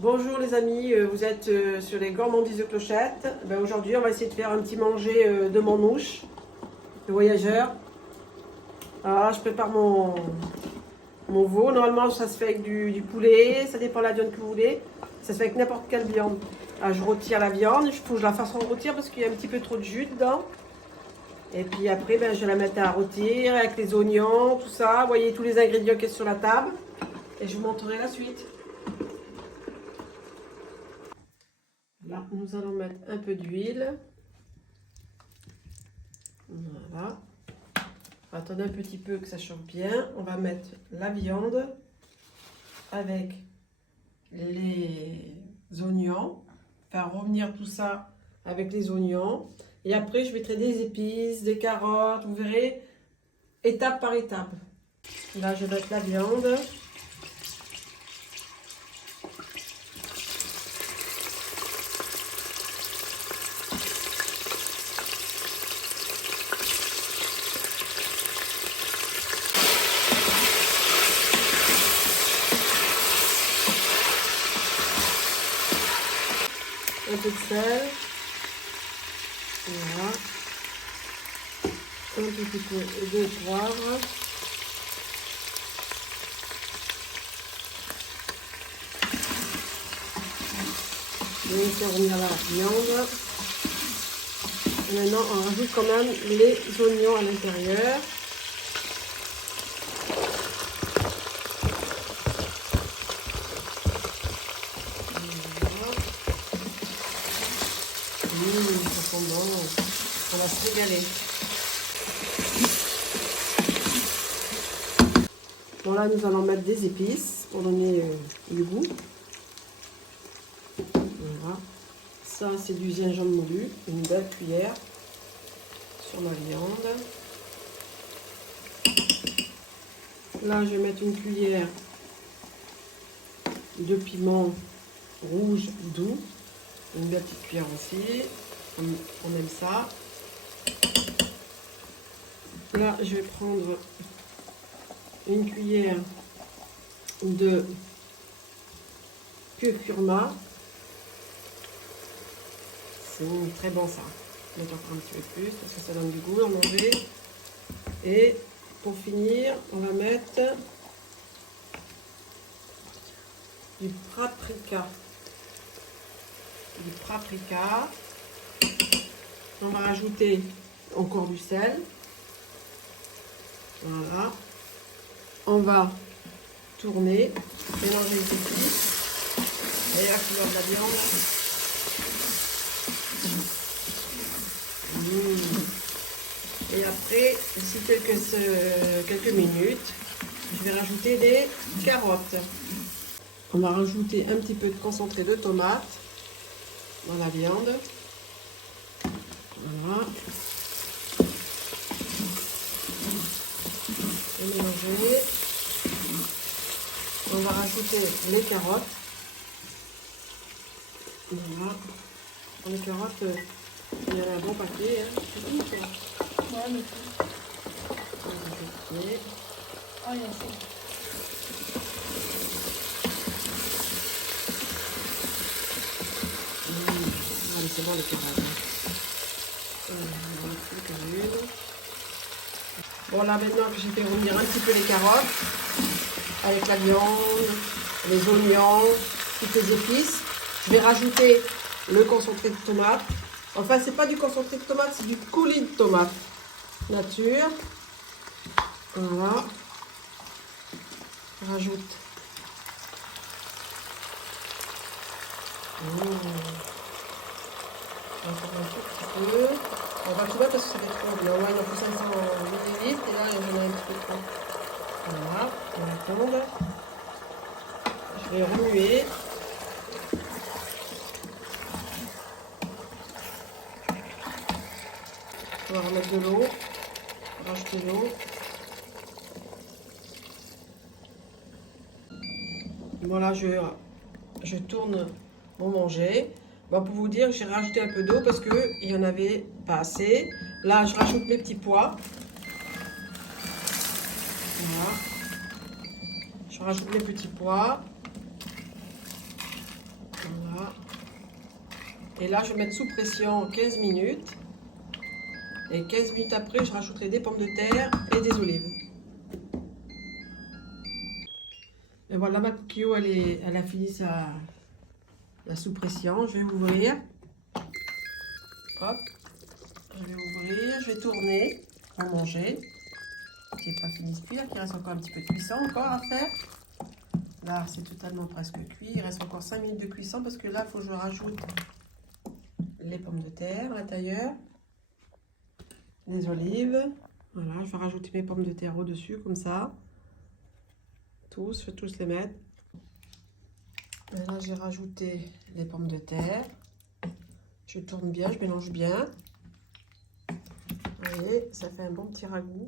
Bonjour les amis, vous êtes sur les gourmandises de Clochette. Aujourd'hui on va essayer de faire un petit manger de manouche, de voyageur. Alors là je prépare mon veau. Normalement ça se fait avec du poulet, ça dépend de la viande que vous voulez. Ça se fait avec n'importe quelle viande. Alors, je retire la viande, il faut que je la fasse rôtir parce qu'il y a un petit peu trop de jus dedans. Et puis après je vais la mettre à rôtir avec les oignons, tout ça. Vous voyez tous les ingrédients qui sont sur la table. Et je vous montrerai la suite. Là, nous allons mettre un peu d'huile. Voilà. On va attendre un petit peu que ça chauffe bien. On va mettre la viande avec les oignons. Faire revenir tout ça avec les oignons. Et après, je mettrai des épices, des carottes. Vous verrez, étape par étape. Là, je vais mettre la viande. Un peu de sel, voilà, un petit peu de poivre, je vais faire revenir la viande. Et maintenant on rajoute quand même les oignons à l'intérieur. Ça sent bon. On va se régaler. Bon là nous allons mettre des épices pour donner du goût. Voilà. Ça c'est du gingembre moulu, une belle cuillère sur ma viande. Là je vais mettre une cuillère de piment rouge doux. Une belle petite cuillère aussi, on aime ça. Là, je vais prendre une cuillère de curcuma. C'est très bon ça. Je vais mettre encore un petit peu plus parce que ça donne du goût à manger. Et pour finir, on va mettre du paprika. On va rajouter encore du sel. Voilà. On va tourner, mélanger les épices et la couleur de la viande. Et après, d'ici quelques minutes, je vais rajouter des carottes. On va rajouter un petit peu de concentré de tomate dans la viande. Voilà. Et mélanger. On va rajouter les carottes. Voilà. Pour les carottes, il y en a un bon paquet. Hein. Ouais, mais tout. On va rajouter. Oh, il y a ça. Allez, c'est bon les carottes. Bon là maintenant que j'ai fait revenir un petit peu les carottes, avec la viande, les oignons, toutes les épices, je vais rajouter le concentré de tomate. Enfin c'est pas du concentré de tomate, c'est du coulis de tomate nature. Voilà. Je rajoute. Encore un tout petit peu. On va tout mettre parce que ça fait trop. Mais au moins il en faut 500 millilitres et là j'en ai un petit peu trop. Voilà, on va attendre. Je vais remuer. On va remettre de l'eau. Rajouter l'eau. Voilà, je tourne mon manger. Bon, pour vous dire, j'ai rajouté un peu d'eau parce qu'il n'y en avait pas assez. Là, je rajoute mes petits pois. Voilà. Je rajoute mes petits pois. Et là, je vais mettre sous pression 15 minutes. Et 15 minutes après, je rajouterai des pommes de terre et des olives. Et voilà, ma coquillot, elle a fini la sous-pression. Je vais ouvrir. Hop. Je vais ouvrir, je vais tourner pour manger. Qui n'est pas fini de cuire, qui reste encore un petit peu de cuisson encore à faire. Là, c'est totalement presque cuit. Il reste encore 5 minutes de cuisson parce que là, il faut que je rajoute les pommes de terre à l'intérieur. Les olives. Voilà, je vais rajouter mes pommes de terre au-dessus, comme ça. Je vais tous les mettre. Et là, j'ai rajouté les pommes de terre. Je tourne bien, je mélange bien. Vous voyez, ça fait un bon petit ragoût.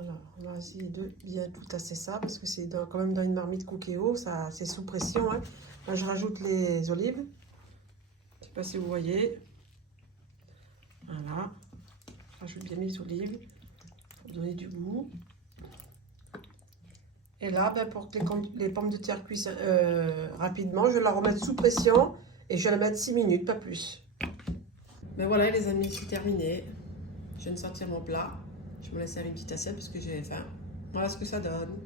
Alors, on va essayer de bien tout tasser ça, parce que c'est quand même dans une marmite Cookéo, ça c'est sous pression. Hein. Là, je rajoute les olives. Je ne sais pas si vous voyez. Voilà. Je rajoute bien mes olives pour donner du goût. Et là, ben, pour que les pommes de terre cuisent rapidement, je vais la remettre sous pression et je vais la mettre 6 minutes, pas plus. Ben voilà les amis, c'est terminé. Je viens de sortir mon plat. Je me laisse faire une petite assiette parce que j'ai faim. Voilà ce que ça donne.